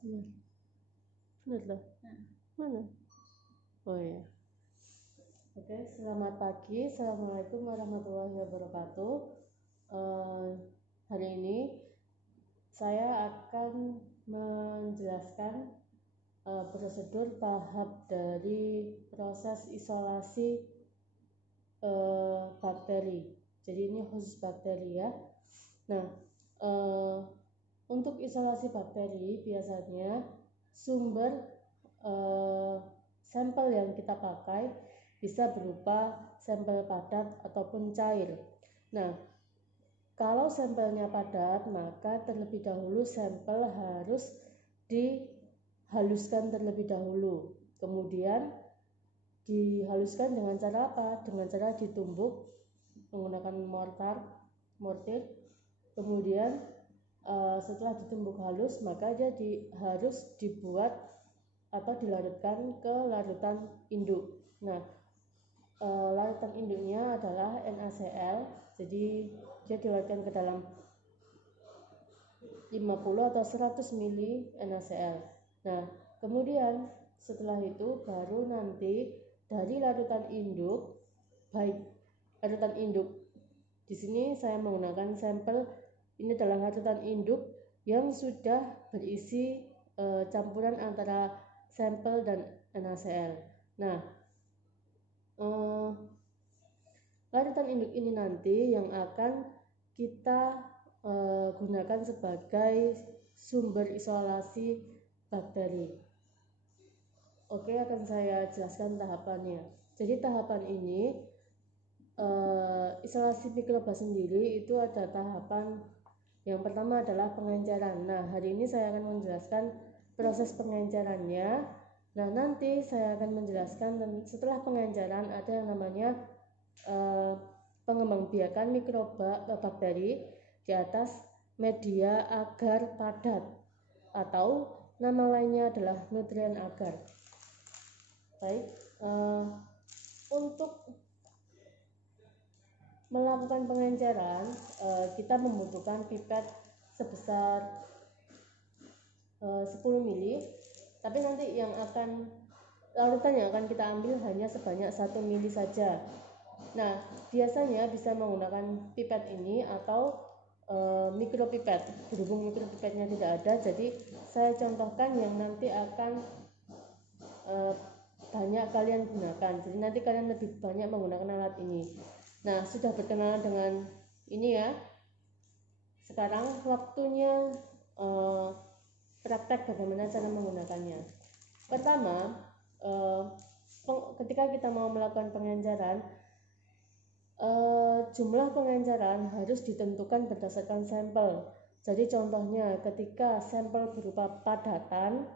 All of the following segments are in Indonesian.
Benar lah. Mana? Oh ya. Oke, selamat pagi. Assalamualaikum warahmatullahi wabarakatuh. Hari ini saya akan menjelaskan prosedur tahap dari proses isolasi bakteri. Jadi ini khusus bakteri ya. Nah, untuk isolasi bakteri biasanya sumber sampel yang kita pakai bisa berupa sampel padat ataupun cair. Nah, kalau sampelnya padat, maka terlebih dahulu sampel harus dihaluskan terlebih dahulu. Kemudian dihaluskan dengan cara apa? Dengan cara ditumbuk menggunakan mortir. Kemudian setelah ditumbuk halus, maka dia harus dibuat atau dilarutkan ke larutan induk. Nah, larutan induknya adalah NaCl, jadi dia dilarutkan ke dalam 50 atau 100 ml NaCl. Nah, kemudian setelah itu baru nanti dari larutan induk, baik larutan induk di sini saya menggunakan sampel, ini adalah larutan induk yang sudah berisi campuran antara sampel dan NaCl. Nah, larutan induk ini nanti yang akan kita gunakan sebagai sumber isolasi bakteri. Oke, akan saya jelaskan tahapannya. Jadi tahapan ini isolasi mikroba sendiri itu ada tahapan. Yang pertama adalah pengenceran. Nah, hari ini saya akan menjelaskan proses pengencerannya. Nah, nanti saya akan menjelaskan setelah pengenceran ada yang namanya pengembangbiakan mikroba bakteri di atas media agar padat, atau nama lainnya adalah nutrien agar. Baik, untuk melakukan pengenceran kita membutuhkan pipet sebesar 10 ml, tapi nanti larutan yang akan kita ambil hanya sebanyak 1 ml saja. Nah, biasanya bisa menggunakan pipet ini atau mikropipet. Berhubung mikropipetnya tidak ada, jadi saya contohkan yang nanti akan banyak kalian gunakan. Jadi nanti kalian lebih banyak menggunakan alat ini. Nah, sudah berkenalan dengan ini ya. Sekarang waktunya praktek bagaimana cara menggunakannya. Pertama, ketika kita mau melakukan pengenceran, jumlah pengenceran harus ditentukan berdasarkan sampel. Jadi contohnya ketika sampel berupa padatan,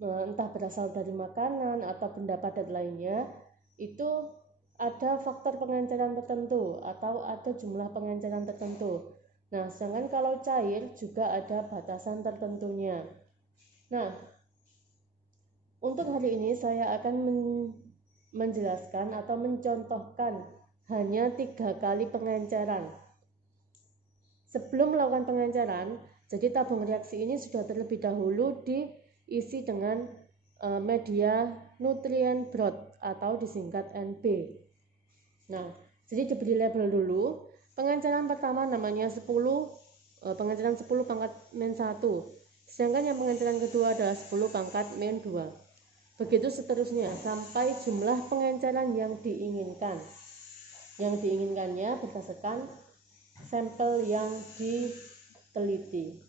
entah berasal dari makanan atau benda padat lainnya, itu ada faktor pengenceran tertentu atau ada jumlah pengenceran tertentu. Nah, sedangkan kalau cair juga ada batasan tertentunya. Nah, untuk hari ini saya akan menjelaskan atau mencontohkan hanya 3 kali pengenceran. Sebelum melakukan pengenceran, jadi tabung reaksi ini sudah terlebih dahulu diisi dengan media nutrien broth atau disingkat NB. Nah, jadi diberi label dulu. Pengenceran pertama namanya 10, pengenceran 10 pangkat min 1. Sedangkan yang pengenceran kedua adalah 10 pangkat min 2. Begitu seterusnya sampai jumlah pengenceran yang diinginkan. Yang diinginkannya berdasarkan sampel yang diteliti.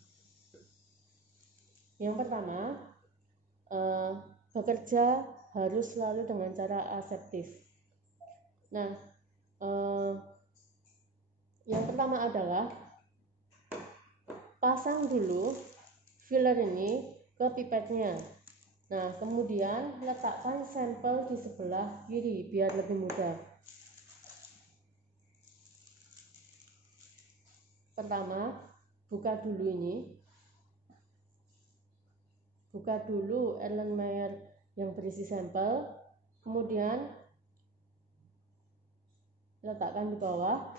Yang pertama, bekerja harus selalu dengan cara aseptis. Nah, yang pertama adalah pasang dulu filler ini ke pipetnya. Nah, kemudian letakkan sampel di sebelah kiri biar lebih mudah. Pertama, buka dulu Erlenmeyer yang berisi sampel, kemudian letakkan di bawah.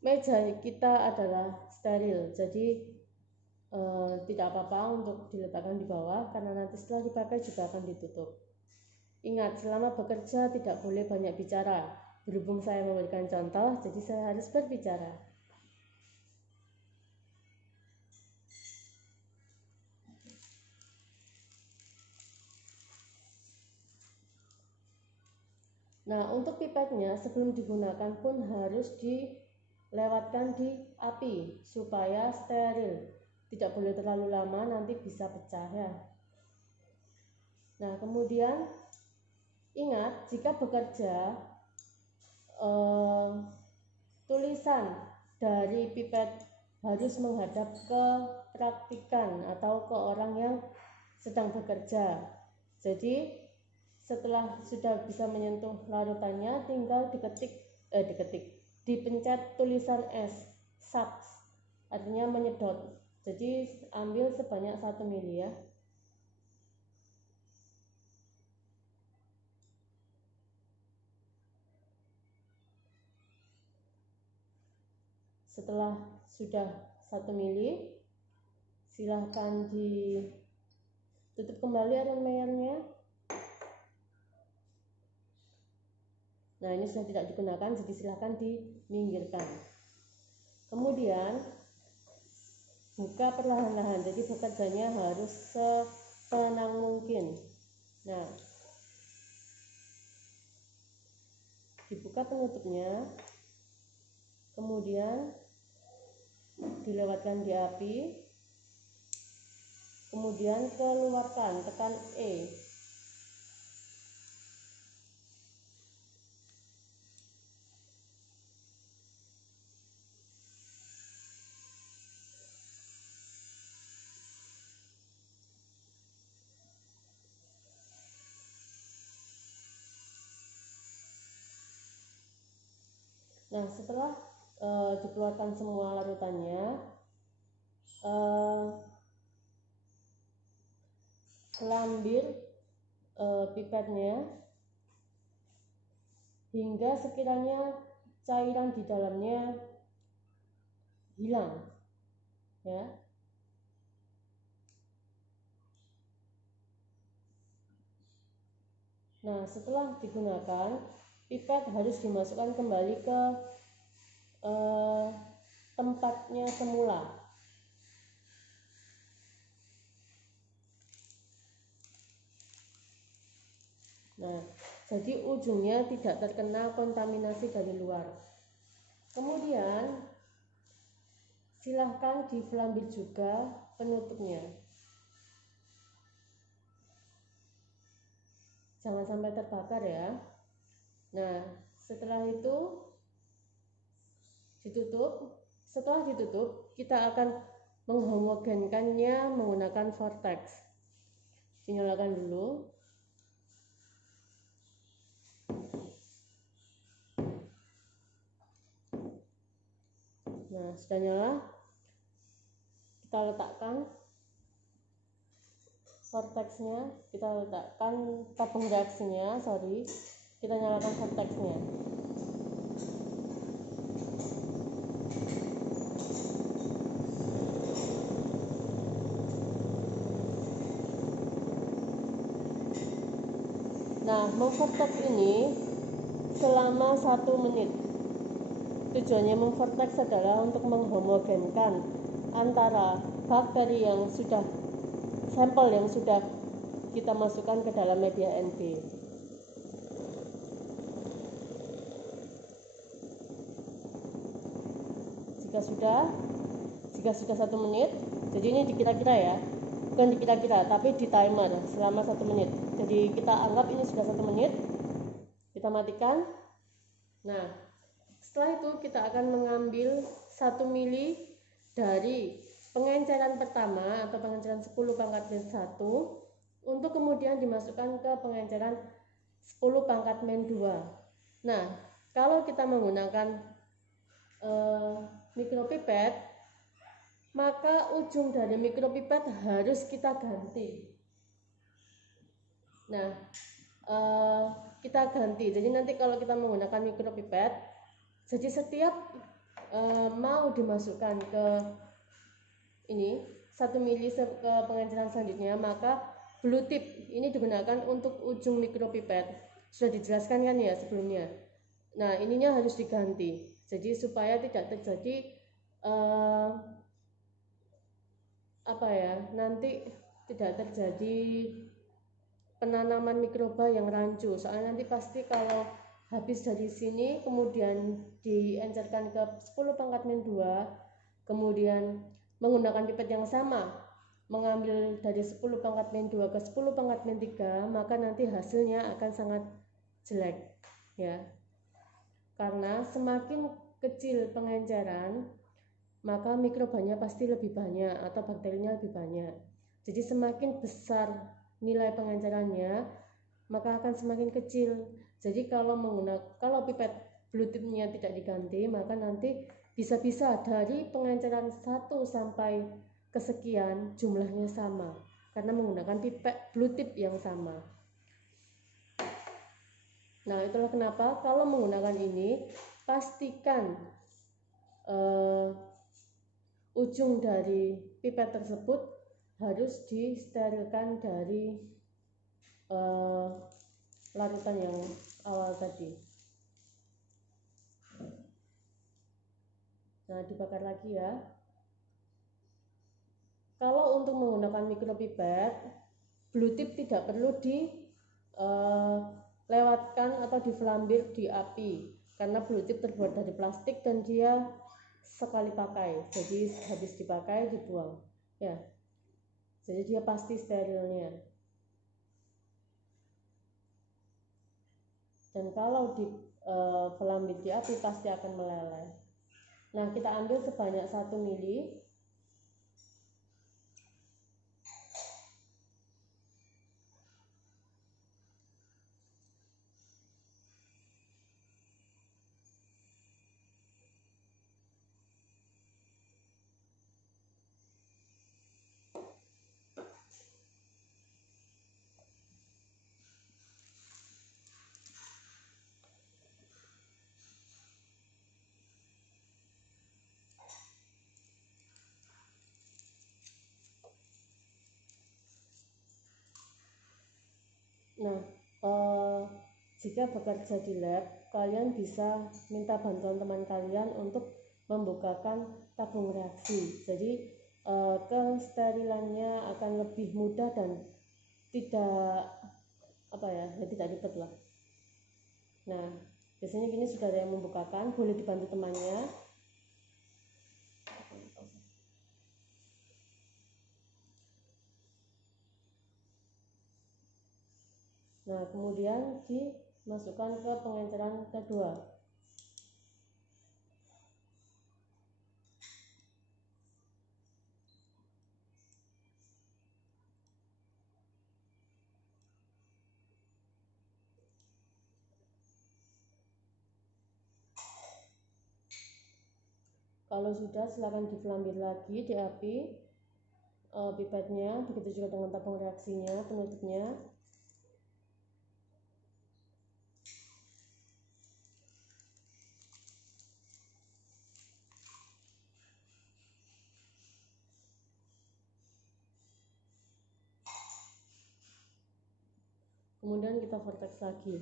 Meja kita adalah steril, jadi tidak apa-apa untuk diletakkan di bawah karena nanti setelah dipakai juga akan ditutup. Ingat, selama bekerja tidak boleh banyak bicara. Berhubung saya memberikan contoh, jadi saya harus berbicara. Nah, untuk pipetnya sebelum digunakan pun harus dilewatkan di api supaya steril. Tidak boleh terlalu lama, nanti bisa pecah ya. Nah, kemudian ingat, jika bekerja tulisan dari pipet harus menghadap ke praktikan atau ke orang yang sedang bekerja. Jadi setelah sudah bisa menyentuh larutannya, tinggal dipencet tulisan S, sucks, artinya menyedot. Jadi ambil sebanyak 1 mili ya. Setelah sudah 1 mili, silahkan ditutup kembali airnya. Nah, ini sudah tidak digunakan, jadi silahkan diminggirkan. Kemudian buka perlahan-lahan, jadi bekerjanya harus setenang mungkin. Nah, dibuka penutupnya, kemudian dilewatkan di api, kemudian keluarkan, tekan E. Nah, setelah dikeluarkan semua larutannya, lambil pipetnya hingga sekiranya cairan di dalamnya hilang ya. Nah, setelah digunakan, pipet harus dimasukkan kembali ke tempatnya semula. Nah, jadi ujungnya tidak terkena kontaminasi dari luar. Kemudian silahkan diambil juga penutupnya. Jangan sampai terbakar ya. Nah, setelah itu ditutup. Setelah ditutup, kita akan menghomogenkannya menggunakan vortex. Dinyalakan dulu. Nah, sudah nyala. Kita letakkan vortexnya, kita letakkan tabung reaksinya, kita nyalakan vortexnya. Nah, memvortex ini selama 1 menit. Tujuannya memvortex adalah untuk menghomogenkan antara bakteri yang sudah sampel yang sudah kita masukkan ke dalam media NB. Jika sudah 1 menit, jadi ini dikira-kira ya, bukan dikira-kira tapi di timer selama 1 menit. Jadi kita anggap ini sudah 1 menit, kita matikan. Nah, setelah itu kita akan mengambil 1 mili dari pengenceran pertama atau pengenceran 10 pangkat min 1 untuk kemudian dimasukkan ke pengenceran 10 pangkat min 2. Nah, kalau kita menggunakan mikropipet, maka ujung dari mikropipet harus kita ganti. Nah, kita ganti. Jadi nanti kalau kita menggunakan mikropipet, jadi setiap mau dimasukkan ke ini 1 mili ke pengenceran selanjutnya, maka blue tip ini digunakan untuk ujung mikropipet. Sudah dijelaskan kan ya sebelumnya. Nah, ininya harus diganti. Jadi supaya tidak terjadi nanti tidak terjadi penanaman mikroba yang rancu. Soalnya nanti pasti kalau habis dari sini kemudian diencerkan ke 10 pangkat min 2, kemudian menggunakan pipet yang sama, mengambil dari 10 pangkat min 2 ke 10 pangkat min 3, maka nanti hasilnya akan sangat jelek ya. Karena semakin kecil pengenceran, maka mikrobanya pasti lebih banyak atau bakterinya lebih banyak. Jadi semakin besar nilai pengencerannya, maka akan semakin kecil. Jadi kalau pipet blue tip-nya tidak diganti, maka nanti bisa-bisa dari pengenceran 1 sampai kesekian jumlahnya sama karena menggunakan pipet blue tip yang sama. Nah, itulah kenapa kalau menggunakan ini pastikan ujung dari pipet tersebut harus disterilkan dari larutan yang awal tadi. Nah, dibakar lagi ya. Kalau untuk menggunakan mikropipet, blue tip tidak perlu dilewatkan atau diflambir di api, karena blue tip terbuat dari plastik dan dia sekali pakai, jadi habis dipakai dibuang ya. Jadi dia pasti sterilnya. Dan kalau dilambit di api pasti akan meleleh. Nah, kita ambil sebanyak 1 mili. Nah, jika bekerja di lab, kalian bisa minta bantuan teman kalian untuk membukakan tabung reaksi. Jadi kesterilannya akan lebih mudah dan tidak tidak ribet lah. Nah, biasanya gini, sudah ada yang membukakan, boleh dibantu temannya. Nah, kemudian dimasukkan ke pengenceran kedua. Kalau sudah, silakan diflambir lagi di api pipetnya, begitu juga dengan tabung reaksinya, penutupnya. Kemudian kita vortex lagi.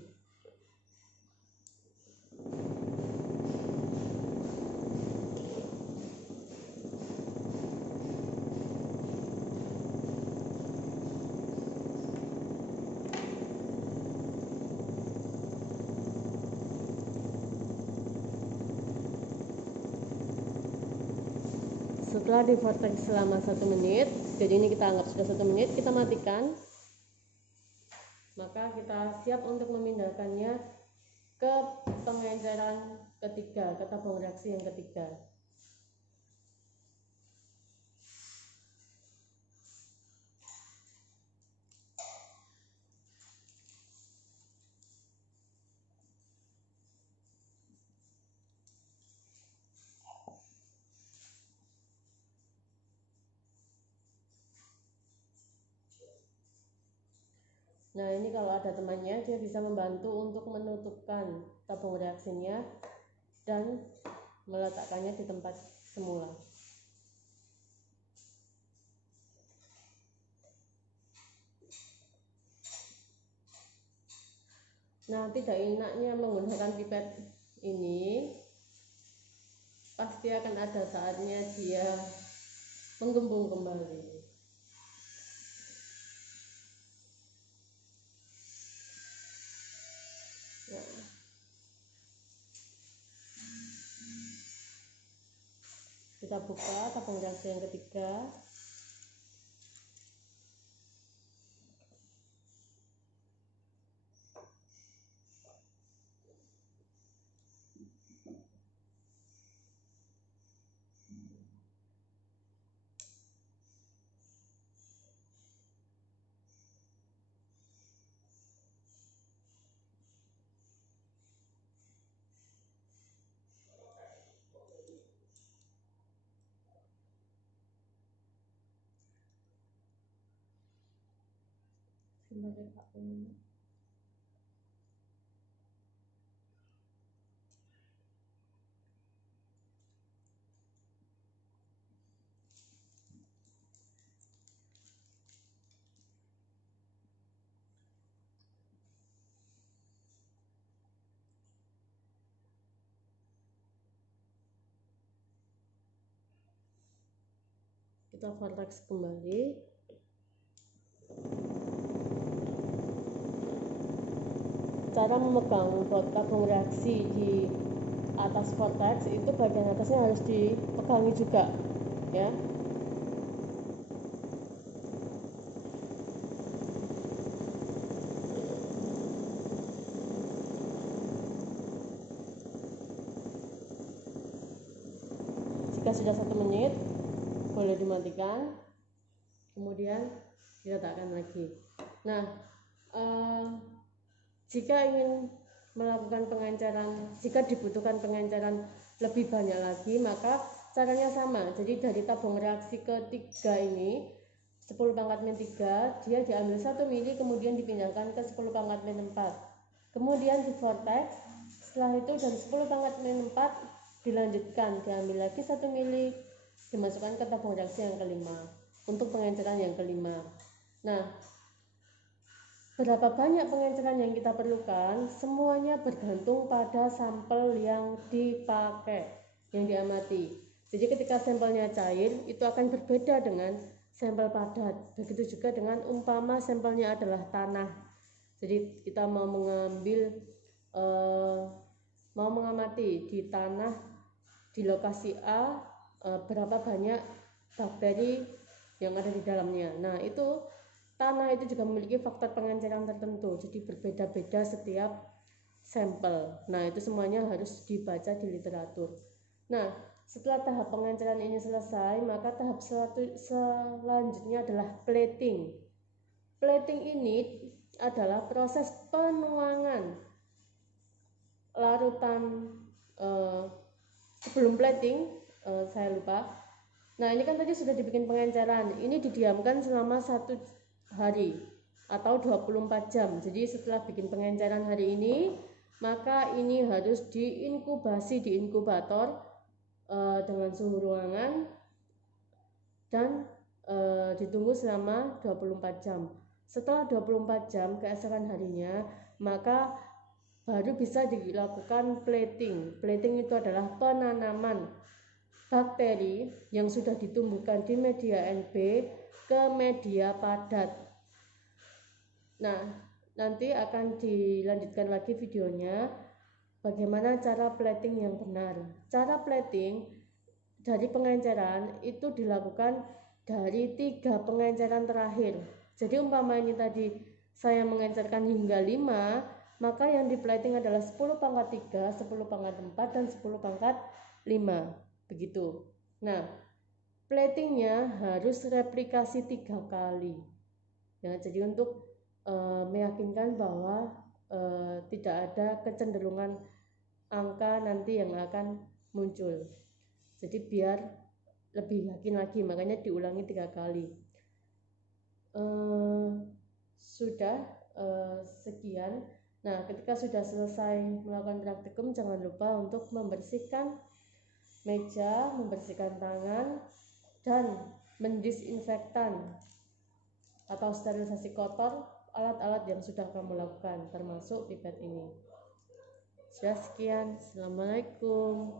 Setelah di vortex selama 1 menit, jadi ini kita anggap sudah 1 menit, kita matikan. Maka kita siap untuk memindahkannya ke pengenceran ketiga, ke tabung reaksi yang ketiga. Nah, ini kalau ada temannya, dia bisa membantu untuk menutupkan tabung reaksinya dan meletakkannya di tempat semula. Nah, tidak enaknya menggunakan pipet ini pasti akan ada saatnya dia menggembung kembali. Ya. Kita buka tabung reaksi yang ketiga. Kita vortex kembali. Cara memegang tabung reaksi di atas vortex itu bagian atasnya harus dipegangi juga, ya. Jika sudah 1 menit, boleh dimatikan, kemudian diletakkan lagi. Nah, jika ingin melakukan pengenceran, jika dibutuhkan pengenceran lebih banyak lagi, maka caranya sama. Jadi dari tabung reaksi ketiga ini 10 pangkat min 3, dia diambil 1 mili kemudian dipindahkan ke 10 pangkat min 4. Kemudian di vortex, setelah itu dari 10 pangkat min 4 dilanjutkan, diambil lagi 1 mili, dimasukkan ke tabung reaksi yang kelima untuk pengenceran yang kelima. Nah, berapa banyak pengenceran yang kita perlukan, semuanya bergantung pada sampel yang dipakai, yang diamati. Jadi ketika sampelnya cair, itu akan berbeda dengan sampel padat. Begitu juga dengan umpama sampelnya adalah tanah. Jadi kita mau mengamati di tanah di lokasi A, berapa banyak bakteri yang ada di dalamnya. Nah, itu tanah itu juga memiliki faktor pengenceran tertentu, jadi berbeda-beda setiap sampel. Nah, itu semuanya harus dibaca di literatur. Nah, setelah tahap pengenceran ini selesai, maka tahap selanjutnya adalah plating. Plating ini adalah proses penuangan larutan. Sebelum plating, saya lupa. Nah, ini kan tadi sudah dibikin pengenceran. Ini didiamkan selama 1 hari atau 24 jam. Jadi setelah bikin pengenceran hari ini, maka ini harus diinkubasi di inkubator dengan suhu ruangan dan ditunggu selama 24 jam. Setelah 24 jam keesokan harinya, maka baru bisa dilakukan plating. Plating itu adalah penanaman bakteri yang sudah ditumbuhkan di media NB ke media padat. Nah, nanti akan dilanjutkan lagi videonya bagaimana cara plating yang benar. Cara plating dari pengenceran itu dilakukan dari 3 pengenceran terakhir. Jadi umpama ini tadi saya mengencerkan hingga 5, maka yang di plating adalah 10 pangkat 3, 10 pangkat 4, dan 10 pangkat 5. Begitu. Nah, platingnya harus replikasi 3 kali. Ya, jadi untuk meyakinkan bahwa tidak ada kecenderungan angka nanti yang akan muncul. Jadi biar lebih yakin lagi, makanya diulangi 3 kali. Sudah sekian. Nah, ketika sudah selesai melakukan praktikum, jangan lupa untuk membersihkan meja, membersihkan tangan, dan mendisinfektan atau sterilisasi kotor alat-alat yang sudah kamu lakukan termasuk pipet ini. Sudah sekian, assalamualaikum.